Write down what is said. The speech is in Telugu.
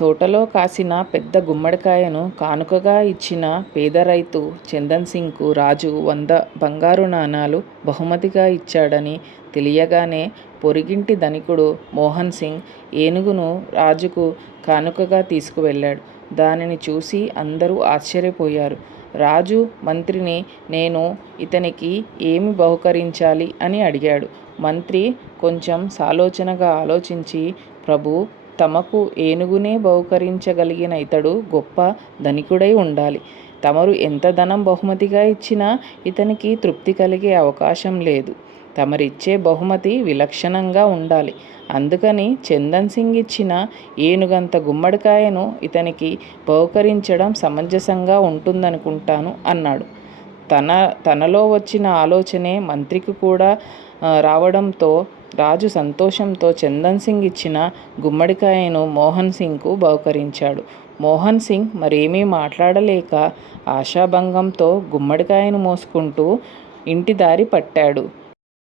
తోటలో కాసిన పెద్ద గుమ్మడికాయను కానుకగా ఇచ్చిన పేద రైతు చందన్ సింగ్కు రాజు 100 బంగారు నాణాలు బహుమతిగా ఇచ్చాడని తెలియగానే పొరుగింటి ధనికుడు మోహన్ సింగ్ ఏనుగును రాజుకు కానుకగా తీసుకువెళ్ళాడు. దానిని చూసి అందరూ ఆశ్చర్యపోయారు. రాజు మంత్రిని నేను ఇతనికి ఏమి బహుకరించాలి అని అడిగాడు. మంత్రి కొంచెం సాలోచనగా ఆలోచించి, ప్రభూ, తమకు ఏనుగునే బహుకరించగలిగిన ఇతడు గొప్ప ధనికుడై ఉండాలి. తమరు ఎంత ధనం బహుమతిగా ఇచ్చినా ఇతనికి తృప్తి కలిగే అవకాశం లేదు. తమరిచ్చే బహుమతి విలక్షణంగా ఉండాలి. అందుకని చందన్ సింగ్ ఇచ్చిన ఏనుగంత గుమ్మడికాయను ఇతనికి బహుకరించడం సమంజసంగా ఉంటుందనుకుంటాను అన్నాడు. తనలో వచ్చిన ఆలోచనే మంత్రికి కూడా రావడంతో రాజు సంతోషంతో చందన్ సింగ్ ఇచ్చిన గుమ్మడికాయను మోహన్ సింగ్కు బహుకరించాడు. మోహన్ సింగ్ మరేమీ మాట్లాడలేక ఆశాభంగంతో గుమ్మడికాయను మోసుకుంటూ ఇంటి దారి పట్టాడు.